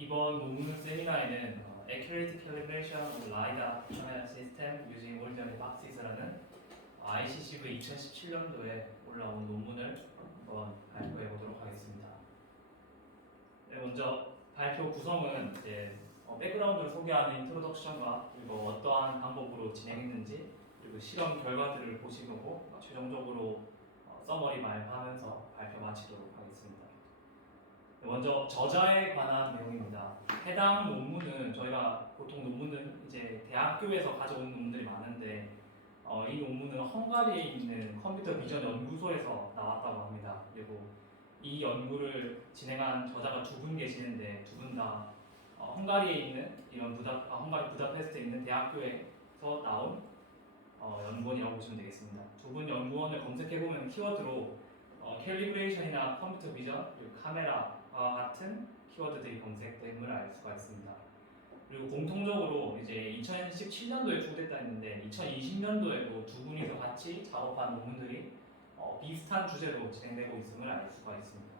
이번 논문 세미나에는 Accurate Calibration of LiDAR Camera System Using Ordinary Boxes라는 ICCV 2017년도에 올라온 논문을 한번 발표해 보도록 하겠습니다. 네, 먼저 발표 구성은 이제 백그라운드를 소개하는 인트로덕션과 그리고 어떠한 방법으로 진행했는지 그리고 실험 결과들을 보시고 최종적으로 서머리 발표하면서 발표 마치도록 하겠습니다. 먼저 저자에 관한 내용입니다. 해당 논문은 저희가 보통 논문은 이제 대학교에서 가져온 논문들이 많은데 이 논문은 헝가리에 있는 컴퓨터 비전 연구소에서 나왔다고 합니다. 그리고 이 연구를 진행한 저자가 두 분 계시는데 두 분 다 헝가리에 있는 이런 헝가리 부다페스트에 있는 대학교에서 나온 연구원이라고 보시면 되겠습니다. 두 분 연구원을 검색해 보면 키워드로 캘리브레이션이나 컴퓨터 비전 그리고 카메라와 같은 키워드들이 검색됨을 알 수가 있습니다. 그리고 공통적으로 이제 2017년도에 출됐다 했는데 2020년도에도 두 분이서 같이 작업한 논문들이 비슷한 주제로 진행되고 있음을 알 수가 있습니다.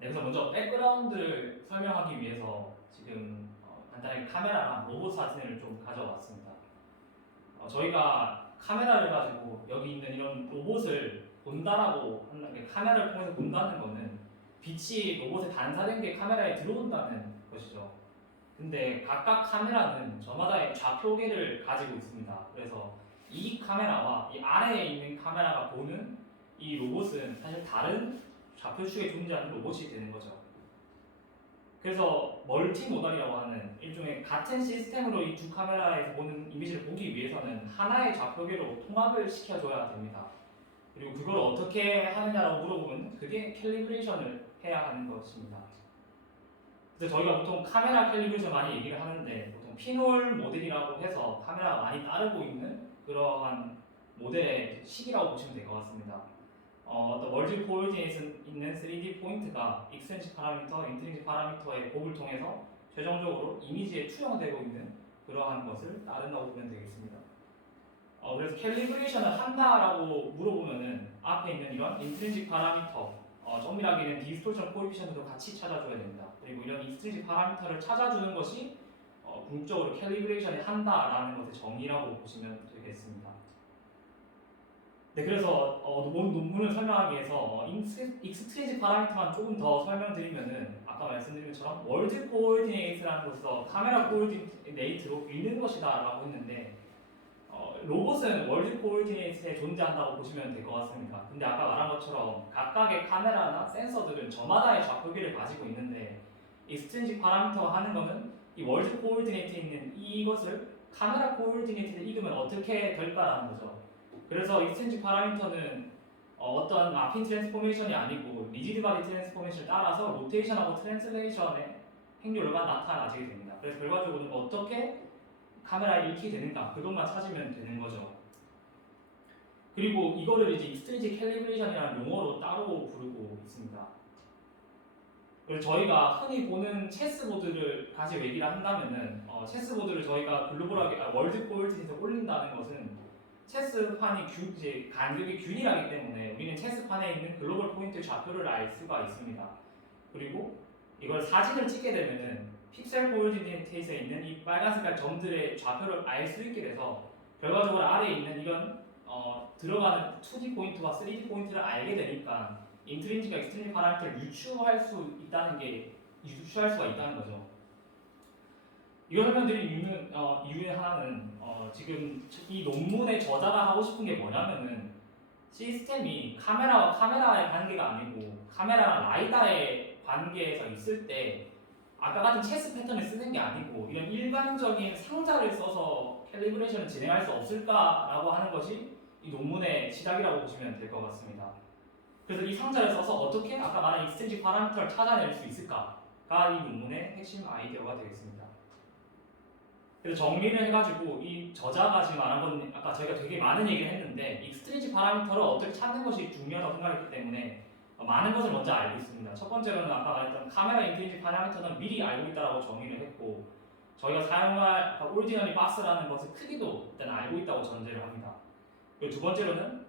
네, 그래서 먼저 백그라운드를 설명하기 위해서 지금 간단하게 카메라랑 로봇 사진을 좀 가져왔습니다. 저희가 카메라를 가지고 여기 있는 이런 로봇을 본다라고 하는 카메라를 통해서 본다는 거는 빛이 로봇에 반사된 게 카메라에 들어온다는 것이죠. 근데 각각 카메라는 저마다의 좌표계를 가지고 있습니다. 그래서 이 카메라와 이 아래에 있는 카메라가 보는 이 로봇은 사실 다른 좌표축에 존재하는 로봇이 되는 거죠. 그래서 멀티모달이라고 하는 일종의 같은 시스템으로 이 두 카메라에서 보는 이미지를 보기 위해서는 하나의 좌표계로 통합을 시켜줘야 됩니다. 그리고 그걸 어떻게 하느냐라고 물어보면 그게 캘리브레이션을 해야 하는 것입니다. 그래서 저희가 보통 카메라 캘리브레이션 많이 얘기를 하는데 보통 피놀 모델이라고 해서 카메라가 많이 따르고 있는 그러한 모델의 식이라고 보시면 될 것 같습니다. 어떤 멀티 코오디네이션 있는 3D 포인트가 익스트린식 파라미터, 인트린식 파라미터의 곱을 통해서 최종적으로 이미지에 투영되고 있는 그러한 것을 따른다고 보면 되겠습니다. 그래서 캘리브레이션을 한다라고 물어보면은 앞에 있는 이런 인트린식 파라미터, 정밀하게는 디스토션 코에피션트도 같이 찾아줘야 됩니다. 그리고 이런 익스트린식 파라미터를 찾아주는 것이 궁극적으로 캘리브레이션을 한다라는 것의 정의라고 보시면 되겠습니다. 네, 그래서 논문을 설명하기 위해서 익스트린식 파라미터만 조금 더 설명드리면은 아까 말씀드린 것처럼 월드 코오디네이트라는 곳에서 카메라 코오디네이트로 읽는 것이다라고 했는데 로봇은 월드 코오디네이트에 존재한다고 보시면 될 것 같습니다. 근데 아까 말한 것처럼 각각의 카메라나 센서들은 저마다의 좌표계를 가지고 있는데 익스트린식 파라미터가 하는 것은 이 월드 코오디네이트에 있는 이것을 카메라 코오디네이트에 읽으면 어떻게 될까라는 거죠. 그래서 익스트린식 파라미터는 어떤 마핀 트랜스포메이션이 아니고 리지드 바디 트랜스포메이션을 따라서 로테이션하고 트랜슬레이션의 행렬로만 나타나게 됩니다. 그래서 결과적으로 어떻게 카메라에 읽히게 되는가 그것만 찾으면 되는 거죠. 그리고 이거를 이제 익스트린식 캘리브레이션이라는 용어로 따로 부르고 있습니다. 그리고 저희가 흔히 보는 체스보드를 다시 얘기를 한다면은 체스보드를 저희가 글로벌하게 월드 코오디네이트에 올린다는 것은 체스판이 이제 간격이 균일하기 때문에 우리는 체스판에 있는 글로벌 포인트 좌표를 알 수가 있습니다. 그리고 이걸 사진을 찍게 되면은 픽셀 코오디네이트에 있는 이 빨간 색깔 점들의 좌표를 알 수 있게 돼서 결과적으로 아래에 있는 이런 들어가는 2D 포인트와 3D 포인트를 알게 되니까 인트린식과 익스트린식 파라미터를 유추할 수가 있다는 거죠. 이걸 설명드린 이유의 하나는 지금 이 논문의 저자가 하고 싶은 게 뭐냐면은 시스템이 카메라와 카메라의 관계가 아니고 카메라랑 라이다의 관계에서 있을 때 아까 같은 체스 패턴을 쓰는 게 아니고 이런 일반적인 상자를 써서 캘리브레이션을 진행할 수 없을까라고 하는 것이 이 논문의 시작이라고 보시면 될 것 같습니다. 그래서 이 상자를 써서 어떻게 아까 말한 익스트린식 파라미터를 찾아낼 수 있을까가 이 논문의 핵심 아이디어가 되겠습니다. 그래서 정리를 해가지고 이 저자가 지금 말한 건 아까 저희가 되게 많은 얘기를 했는데 익스트린식 파라미터를 어떻게 찾는 것이 중요하다고 생각했기 때문에 많은 것을 먼저 알고 있습니다. 첫 번째로는 아까 말했던 카메라 인트린식 파라미터는 미리 알고 있다고 정의를 했고 저희가 사용할 오리지널리 박스라는 것의 크기도 일단 알고 있다고 전제를 합니다. 그리고 두 번째로는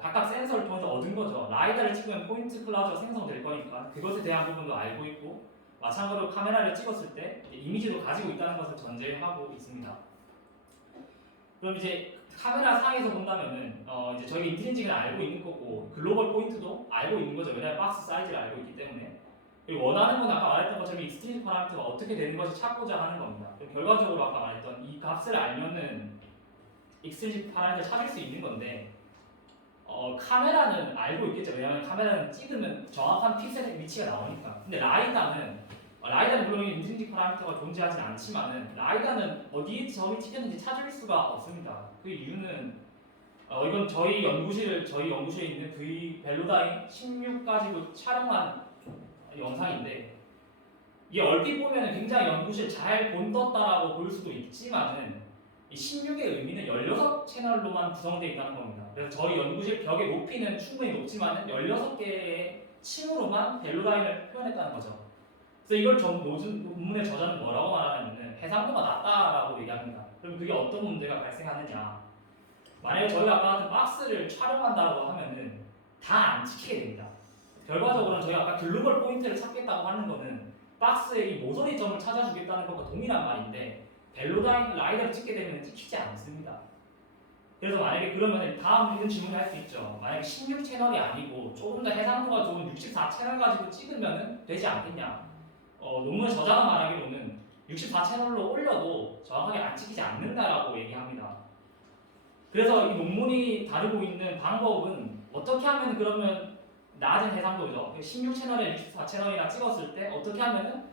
각각 센서를 통해서 얻은 거죠. 라이다를 찍으면 포인트 클라우드가 생성될 거니까 그것에 대한 부분도 알고 있고 마찬가지로 카메라를 찍었을 때 이미지도 가지고 있다는 것을 전제하고 있습니다. 그럼 이제 카메라 상에서 본다면은 이제 저희가 인트린직을 알고 있는 거고 글로벌 포인트도 알고 있는 거죠. 왜냐하면 박스 사이즈를 알고 있기 때문에. 그리고 원하는 건 아까 말했던 것처럼 익스트린직 파라미터가 어떻게 되는 것이 찾고자 하는 겁니다. 그럼 결과적으로 아까 말했던 이 값을 알면은 익스트린직 파라미터를 찾을 수 있는 건데 카메라는 알고 있겠죠. 왜냐하면 카메라는 찍으면 정확한 픽셀의 위치가 나오니까. 근데 라이다는 물론 인트린직 파라미터가 존재하진 않지만은 라이다는 어디에 점이 찍혔는지 찾을 수가 없습니다. 그 이유는 이건 저희 연구실에 있는 V 벨로다인 16 가지고 촬영한 영상인데 이게 얼핏 보면 굉장히 연구실 잘 본떴다라고 볼 수도 있지만은 이 16의 의미는 16채널로만 구성되어 있다는 겁니다. 그래서 저희 연구실 벽의 높이는 충분히 높지만은 16개의 층으로만 벨로다인을 표현했다는 거죠. 그래서 이걸 논문의 저자는 뭐라고 말하냐면은 해상도가 낮다라고 얘기합니다. 그럼 그게 어떤 문제가 발생하느냐? 만약에 저희가 아까 같은 박스를 촬영한다고 하면은 다 안 찍히게 됩니다. 결과적으로는 저희가 아까 글로벌 포인트를 찾겠다고 하는 거는 박스의 이 모서리 점을 찾아주겠다는 것과 동일한 말인데 벨로다인 라이더를 찍게 되면 찍히지 않습니다. 그래서 만약에 그러면 다음 이런 질문을 할 수 있죠. 만약에 16채널이 아니고 조금 더 해상도가 좋은 64채널 가지고 찍으면 되지 않겠냐? 논문 저자가 말하기로는 64채널로 올려도 정확하게 안 찍히지 않는다라고 얘기합니다. 그래서 이 논문이 다루고 있는 방법은 어떻게 하면 그러면 낮은 해상도죠. 16채널에 64채널이나 찍었을 때 어떻게 하면은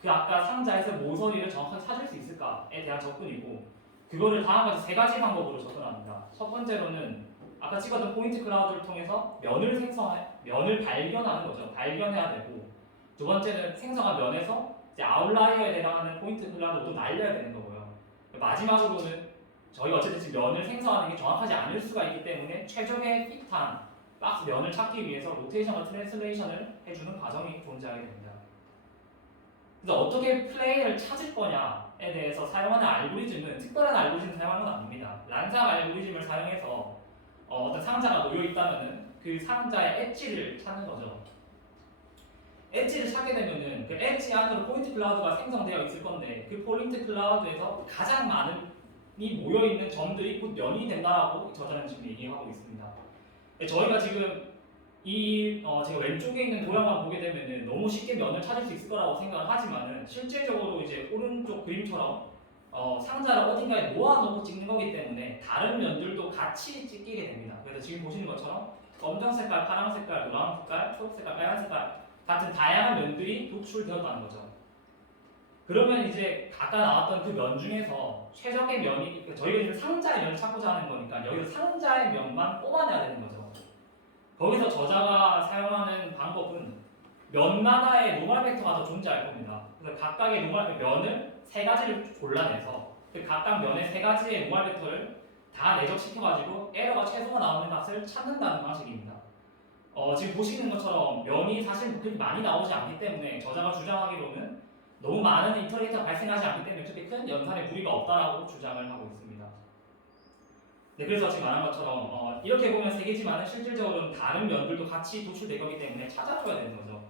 그 아까 상자에서 모서리를 정확하게 찾을 수 있을까에 대한 접근이고 그거를 다음과 같이 세 가지 방법으로 접근합니다. 첫 번째로는 아까 찍었던 포인트 클라우드를 통해서 면을 발견하는 거죠. 발견해야 되고 두 번째는 생성한 면에서 이제 아웃라이어에 해당하는 포인트 클라우드 모두 날려야 되는 거고요. 마지막으로는 저희가 어쨌든 지금 면을 생성하는 게 정확하지 않을 수가 있기 때문에 최적의 핏한 박스 면을 찾기 위해서 로테이션과 트랜슬레이션을 해주는 과정이 존재하게 됩니다. 그래서 어떻게 플레이를 찾을 거냐에 대해서 사용하는 알고리즘은 특별한 알고리즘을 사용하는 건 아닙니다. 란삭 알고리즘을 사용해서 어떤 상자가 놓여 있다면은 그 상자의 엣지를 찾는 거죠. 엣지를 찾게 되면은 그 엣지 안으로 포인트 클라우드가 생성되어 있을 건데 그 포인트 클라우드에서 가장 많이 모여 있는 점들이 곧 면이 된다라고 저자는 지금 얘기하고 있습니다. 저희가 지금 제가 왼쪽에 있는 도형만 보게 되면은 너무 쉽게 면을 찾을 수 있을 거라고 생각을 하지만은 실제적으로 이제 오른쪽 그림처럼 상자를 어딘가에 모아놓고 찍는 거기 때문에 다른 면들도 같이 찍히게 됩니다. 그래서 지금 보시는 것처럼 검정 색깔, 파란 색깔, 노란 색깔, 초록 색깔, 빨간 색깔 같은 다양한 면들이 독출되었다는 거죠. 그러면 이제 아까 나왔던 그 면 중에서 최적의 면이 저희가 지금 상자의 면을 찾고자 하는 거니까 여기서 상자의 면만 뽑아내야 되는 거죠. 거기서 저자가 사용하는 방법은 면마다의 노멀 벡터가 더 존재할 겁니다. 그래서 각각의 면을 세 가지를 골라내서 그 각각 면의 세 가지의 노멀 벡터를 다 내적시켜가지고 에러가 최소가 나오는 값을 찾는다는 방식입니다. 지금 보시는 것처럼 면이 사실 그렇게 많이 나오지 않기 때문에 저자가 주장하기로는 너무 많은 이터레이터가 발생하지 않기 때문에 그렇게 큰 연산에 무리가 없다라고 주장을 하고 있습니다. 네, 그래서 지금 말한 것처럼 이렇게 보면 세 개지만 실질적으로는 다른 면들도 같이 도출될 거기 때문에 찾아줘야 되는 거죠.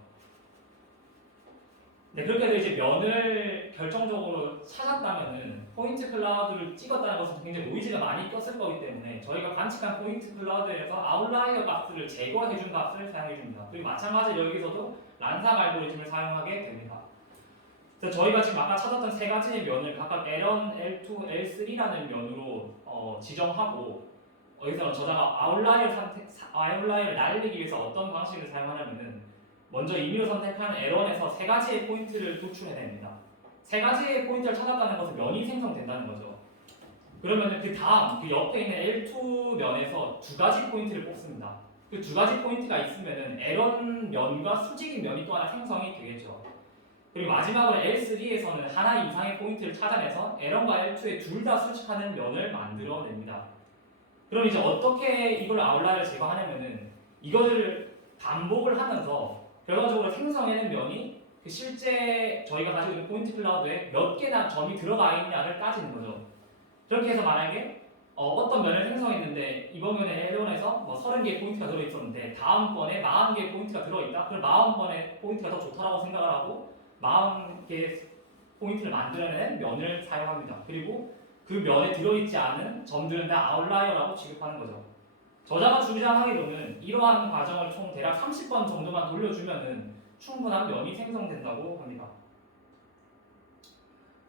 네, 그렇게 해서 이제 면을 결정적으로 찾았다면은 포인트 클라우드를 찍었다는 것은 굉장히 노이즈가 많이 꼈을 거기 때문에 저희가 관측한 포인트 클라우드에서 아웃라이어 값을 제거해준 값을 사용해줍니다. 그리고 마찬가지로 여기서도 란삭 알고리즘을 사용하게 됩니다. 그래서 저희가 지금 아까 찾았던 세 가지의 면을 각각 L1, L2, L3라는 면으로 지정하고 여기서 저자가 아웃라이어를 날리기 위해서 어떤 방식을 사용하냐면은 먼저 임의로 선택한 L1에서 세 가지의 포인트를 도출해냅니다. 세 가지의 포인트를 찾았다는 것은 면이 생성된다는 거죠. 그러면은 그 다음 그 옆에 있는 L2 면에서 두 가지 포인트를 뽑습니다. 그 두 가지 포인트가 있으면은 L1 면과 수직인 면이 또 하나 생성이 되겠죠. 그리고 마지막으로 L3에서는 하나 이상의 포인트를 찾아내서 L1과 L2의 둘 다 수직하는 면을 만들어냅니다. 그럼 이제 어떻게 이걸 아웃라이어를 제거하냐면은 이거를 반복을 하면서 결과적으로 생성해낸 면이 그 실제 저희가 가지고 있는 포인트 클라우드에 몇 개나 점이 들어가 있냐를 따지는 거죠. 그렇게 해서 만약에 어떤 면을 생성했는데 이번 면에 L1에서 뭐 30개의 포인트가 들어있었는데 다음번에 40개의 포인트가 들어있다? 그럼 40번의 포인트가 더 좋다라고 생각을 하고 40개의 포인트를 만들어낸 면을 사용합니다. 그리고 그 면에 들어있지 않은 점들은 다 아웃라이어라고 취급하는 거죠. 저자가 주장하기로는 이러한 과정을 총 대략 30번 정도만 돌려주면은 충분한 면이 생성된다고 합니다.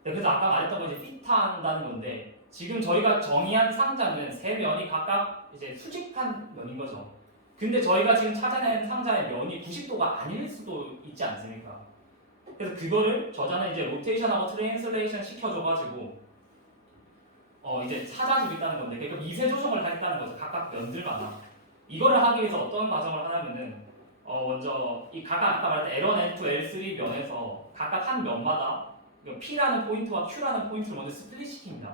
네, 그래서 아까 말했던 건 이제 피타한다는 건데 지금 저희가 정의한 상자는 세 면이 각각 이제 수직한 면인 거죠. 근데 저희가 지금 찾아낸 상자의 면이 90도가 아닐 수도 있지 않습니까? 그래서 그거를 저자는 이제 로테이션하고 트랜슬레이션 시켜줘가지고 이제 찾아주고 있다는 건데, 그러니까 미세 조정을 하겠다는 거죠. 각각 면들마다. 이거를 하기 위해서 어떤 과정을 하냐면은 먼저 이 각각 아까 말했던 L1, L2, L3 면에서 각각 한 면마다 P라는 포인트와 Q라는 포인트를 먼저 스플릿 시킵니다.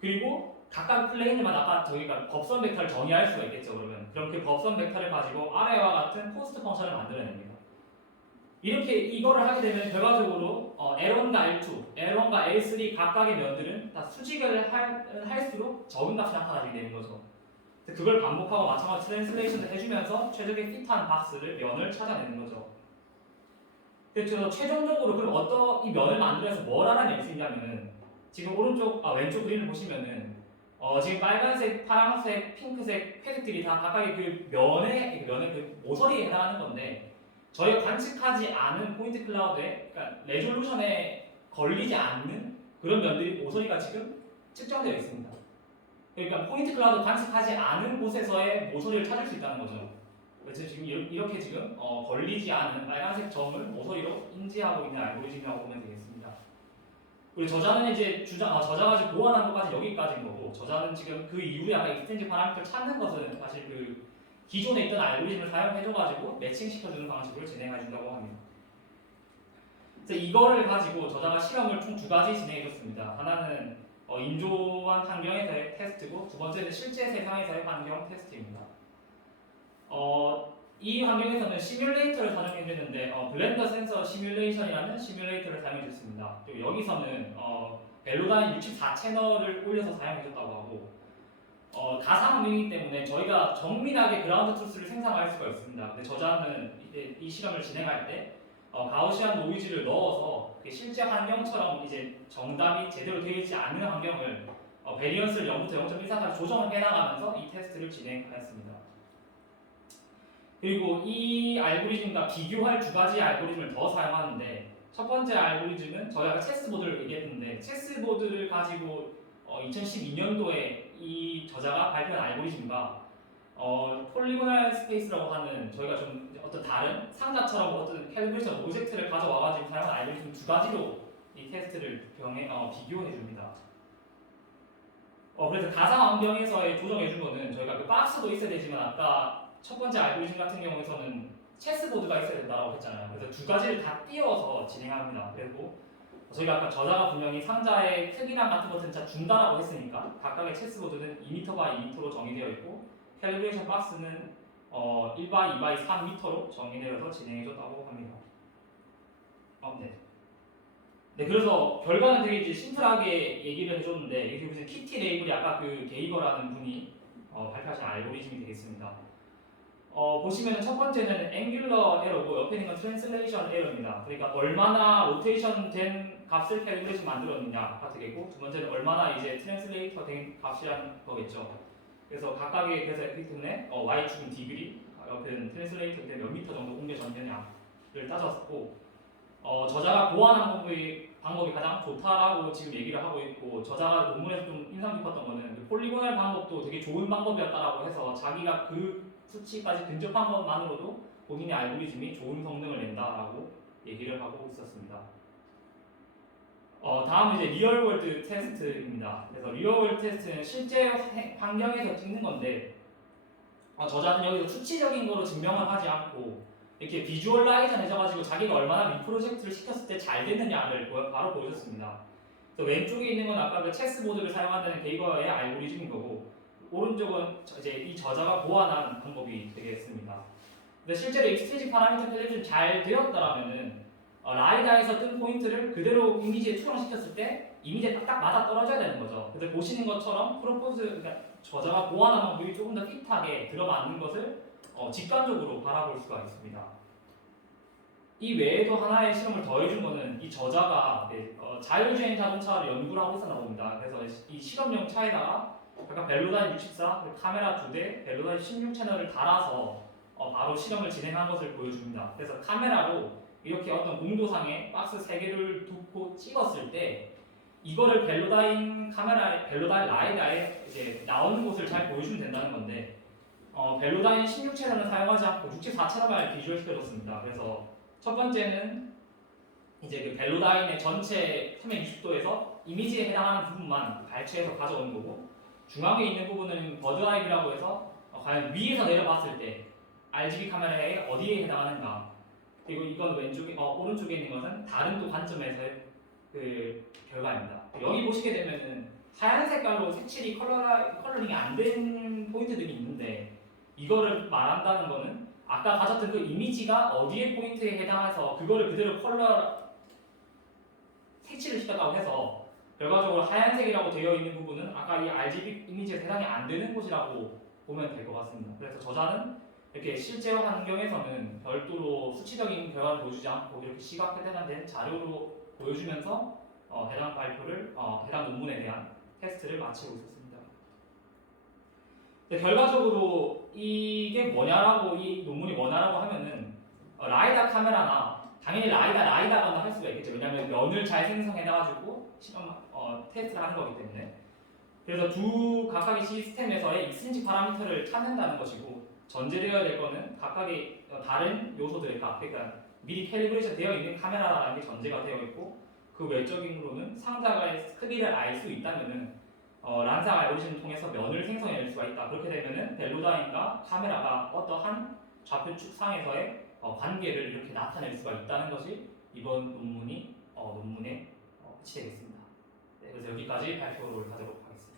그리고 각각 플레인마다 아까 저희가 법선 벡터를 정의할 수가 있겠죠. 그럼 그 법선 벡터를 가지고 아래와 같은 코스트 펑션을 만들어냅니다. 이렇게 이거를 하게 되면 결과적으로 L1과 L2, L1과 L3 각각의 면들은 다 수직을 할수록 적은 값이 나타나게 되는 거죠. 그걸 반복하고 마찬가지 트랜슬레이션을 해주면서 최적의 핏한 박스를 면을 찾아내는 거죠. 그래서 최종적으로 그럼 이 면을 만들어서 뭘 알아낼 수 있냐면은 지금 왼쪽 그림을 보시면은 지금 빨간색, 파란색, 핑크색, 회색들이 다 각각의 그 면의 그 모서리에 해당하는 건데 저희가 관측하지 않은 포인트 클라우드에, 그러니까 레졸루션에 걸리지 않는 그런 면들이 모서리가 지금 측정되어 있습니다. 그러니까 포인트 클라우드 관측하지 않은 곳에서의 모서리를 찾을 수 있다는 거죠. 그래서 지금 이렇게 지금 걸리지 않은 빨간색 점을 모서리로 인지하고 있는 알고리즘이라고 보면 되겠습니다. 우리 저자는 이제 저자가 지금 보완한 것까지 여기까지인 거고, 저자는 지금 그 이후에 아까 익스텐지 파라미터를 찾는 것은 사실 그 기존에 있던 알고리즘을 사용해줘가지고 매칭시켜주는 방식으로 진행해준다고 합니다. 그래서 이거를 가지고 저자가 실험을 총 2가지 진행해줬습니다. 하나는 인조한 환경에서의 테스트고, 두 번째는 실제 세상에서의 환경 테스트입니다. 이 환경에서는 시뮬레이터를 사용해줬는데 블렌더 센서 시뮬레이션이라는 시뮬레이터를 사용해줬습니다. 그리고 여기서는 벨로다인 64채널을 올려서 사용해줬다고 하고, 가상 환경이기 때문에 저희가 정밀하게 그라운드 트루스를 생성할 수가 있습니다. 근데 저자는 이제 이 실험을 진행할 때 가우시안 노이즈를 넣어서 실제 환경처럼 이제 정답이 제대로 되어 있지 않은 환경을 베리언스를 0부터 0.14까지 조정을 해나가면서 이 테스트를 진행하였습니다. 그리고 이 알고리즘과 비교할 2가지 알고리즘을 더 사용하는데, 첫 번째 알고리즘은 저희가 체스보드를 얘기했는데, 체스보드를 가지고 2012년도에 이 저자가 발표한 알고리즘과 폴리고널 스페이스라고 하는 저희가 좀 어떤 다른 상자처럼 어떤 캘리브레이션 오브젝트를 가져와가지고 사용한 알고리즘 2가지로 이 테스트를 비교해 줍니다. 그래서 가상 환경에서의 조정해 준 거는 저희가 그 박스도 있어야 되지만 아까 첫 번째 알고리즘 같은 경우에서는 체스보드가 있어야 된다고 했잖아요. 그래서 2가지를 다 띄워서 진행합니다. 그리고 저희가 아까 저자가 분명히 상자의 크기랑 같은 것은 다 준다라고 했으니까 각각의 체스보드는 2m by 2m로 정의되어 있고, 캘리브레이션 박스는 1 by 2 by 3m로 정의되어서 진행해줬다고 합니다. 네, 그래서 결과는 되게 이제 심플하게 얘기를 해줬는데, 이게 무슨 키티 레이블이 아까 그 게이버라는 분이 발표하신 알고리즘이 되겠습니다. 보시면 첫 번째는 앵귤러 에러고 옆에 있는 건 트랜슬레이션 에러입니다. 그러니까 얼마나 로테이션 된 값을 캘리브레이션 만들었느냐가 되겠고, 두 번째는 얼마나 이제 트랜슬레이터 된 값이라는 거겠죠. 그래서 각각의 그래서 그렇기 때문에 y축은 디그리, 옆에는 트랜슬레이터 때 몇 미터 정도 옮겨졌느냐를 따졌고, 저자가 보완한 방법이 가장 좋다라고 지금 얘기를 하고 있고, 저자가 논문에서 좀 인상 깊었던 거는 그 폴리고널 방법도 되게 좋은 방법이었다라고 해서 자기가 그 수치까지 근접한 것만으로도 본인의 알고리즘이 좋은 성능을 낸다라고 얘기를 하고 있었습니다. 다음은 이제 리얼월드 테스트입니다. 그래서 리얼월드 테스트는 실제 환경에서 찍는 건데, 저자는 여기서 수치적인 거로 증명을 하지 않고 이렇게 비주얼라이전 해줘가지고 자기가 얼마나 이 프로젝트를 시켰을 때 잘 됐느냐를 바로 보여줬습니다. 그래서 왼쪽에 있는 건 아까 그 체스보드를 사용한다는 게이버의 알고리즘인 거고, 오른쪽은 이제 이 저자가 보완한 방법이 되겠습니다. 근데 실제로 익스트리직 파라미터 캘리브레이션이 잘 되었다라면은 라이다에서 뜬 포인트를 그대로 이미지에 투영시켰을 때 이미지에 딱 맞아 떨어져야 되는 거죠. 그래서 보시는 것처럼 그러니까 저자가 보완한 방법이 조금 더 핏하게 들어맞는 것을 직관적으로 바라볼 수가 있습니다. 이 외에도 하나의 실험을 더해준 거는 이 저자가 자율주행 자동차를 연구를 하고 있었나 봅니다. 그래서 이 실험용 차에다가 아까 벨로다인 64, 카메라 2대, 벨로다인 16 채널을 달아서 바로 실험을 진행한 것을 보여줍니다. 그래서 카메라로 이렇게 어떤 공도상에 박스 3개를 두고 찍었을 때 이거를 벨로다인 카메라, 벨로다인 라이다에 이제 나오는 곳을 잘 보여주면 된다는 건데 벨로다인 16 채널은 사용하지 않고 64채널만 비주얼 시켜줬습니다. 그래서 첫 번째는 이제 그 벨로다인의 전체 360도에서 이미지에 해당하는 부분만 발췌해서 가져오는 거고 중앙에 있는 부분은 버드아이라고 해서 과연 위에서 내려봤을 때 RGB 카메라에 어디에 해당하는가 그리고 이건 왼쪽에 오른쪽에 있는 것은 다른 또 관점에서의 그 결과입니다. 여기 보시게 되면은 하얀 색깔로 색칠이 컬러링이 안 된 포인트들이 있는데 이거를 말한다는 거는 아까 가졌던 그 이미지가 어디에 포인트에 해당해서 그거를 그대로 컬러 색칠을 시켰다고 해서 결과적으로 하얀색이라고 되어 있는 부분은 아까 이 RGB 이미지에 해당이 안 되는 곳이라고 보면 될 것 같습니다. 그래서 저자는 이렇게 실제 환경에서는 별도로 수치적인 결과를 보여주지 않고 이렇게 시각 해당된 자료로 보여주면서 해당 발표를 해당 논문에 대한 테스트를 마치고 있었습니다. 결과적으로 이게 뭐냐라고 이 논문이 뭐냐라고 하면은 라이다 카메라나 당연히 라이다라고 할 수가 있겠죠. 왜냐하면 면을 잘 생성해놔가지고 실험 테스트를 하는 거기 때문에 그래서 두 각각의 시스템에서의 익스트린식 파라미터를 찾는다는 것이고 전제되어야 될 거는 각각의 다른 요소들의 값, 그러니까 미리 캘리브레이션 되어 있는 카메라라는 게 전제가 되어 있고 그 외적으로는 상자의 크기를 알 수 있다면은 란상 알고리즘을 통해서 면을 생성해낼 수가 있다. 그렇게 되면은 벨로다인과 카메라가 어떠한 좌표축 상에서의 관계를 이렇게 나타낼 수가 있다는 것이 이번 논문의 끝이 되겠습니다. 네, 그래서 여기까지 발표를 하도록 하겠습니다.